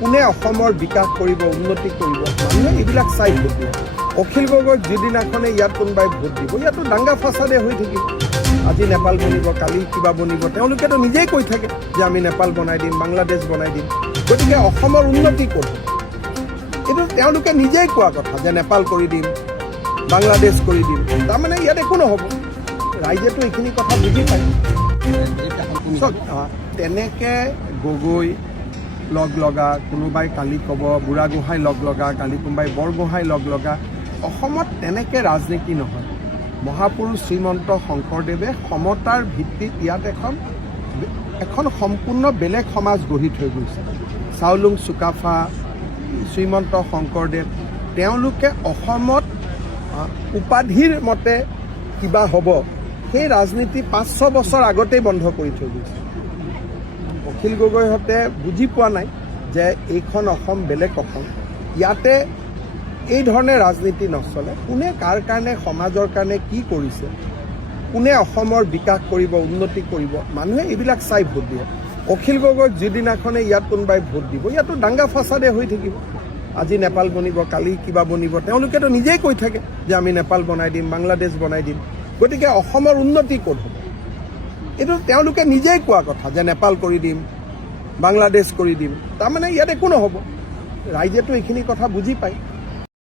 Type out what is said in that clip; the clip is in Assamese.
কোনে অসমৰ বিকাশ কৰিব, উন্নতি কৰিব, মানুহে এইবিলাক চাই ভোট দিয়ে। অখিল গগৈক যিদিনাখনে ইয়াত কোনোবাই ভোট দিব, ইয়াতো দাংগা ফাচাদে হৈ থাকিব। আজি নেপাল বনিব, কালি কিবা বনিব, তেওঁলোকেতো নিজেই কৈ থাকে যে আমি নেপাল বনাই দিম, বাংলাদেশ বনাই দিম। গতিকে অসমৰ উন্নতি ক'ত হ'ব? এইটো তেওঁলোকে নিজেই কোৱা কথা যে নেপাল কৰি দিম, বাংলাদেশ কৰি দিম। তাৰমানে ইয়াত একো নহ'ব। ৰাইজেতো এইখিনি কথা বুজি পায়। তেনেকে গগৈ লগ লগা, কোনোবাই কালি ক'ব বুঢ়াগোহাঁই লগ লগা, কালি কোনোবাই বৰগোহাঁই লগ লগা, অসমত তেনেকে ৰাজনীতি নহয়। মহাপুৰুষ শ্ৰীমন্ত শংকৰদেৱে সমতাৰ ভিত্তিত ইয়াত এখন সম্পূৰ্ণ বেলেগ সমাজ গঢ়ি থৈ গৈছে। চাওলুং চুকাফা, শ্ৰীমন্ত শংকৰদেৱ, তেওঁলোকে অসমত উপাধিৰ মতে কিবা হ'ব, সেই ৰাজনীতি 5-6 বছৰ আগতেই বন্ধ কৰি থৈ গৈছে। অখিল গগৈহঁতে বুজি পোৱা নাই যে এইখন অসম বেলেগ অসম, ইয়াতে এই ধৰণে ৰাজনীতি নচলে। কোনে কাৰ কাৰণে, সমাজৰ কাৰণে কি কৰিছে, কোনে অসমৰ বিকাশ কৰিব, উন্নতি কৰিব, মানুহে এইবিলাক চাই ভোট দিয়ে। অখিল গগৈক যিদিনাখনে ইয়াত কোনোবাই ভোট দিব, ইয়াতো দাংগা ফাচাদে হৈ থাকিব। আজি নেপাল বনিব, কালি কিবা বনিব, তেওঁলোকেতো নিজেই কৈ থাকে যে আমি নেপাল বনাই দিম, বাংলাদেশ বনাই দিম। গতিকে অসমৰ উন্নতি ক'ত হ'ব? এইটো তেওঁলোকে নিজেই কোৱা কথা যে নেপাল কৰি দিম, বাংলাদেশ কৰি দিম। তাৰমানে ইয়াত একো নহ'ব। ৰাইজেতো এইখিনি কথা বুজি পায়।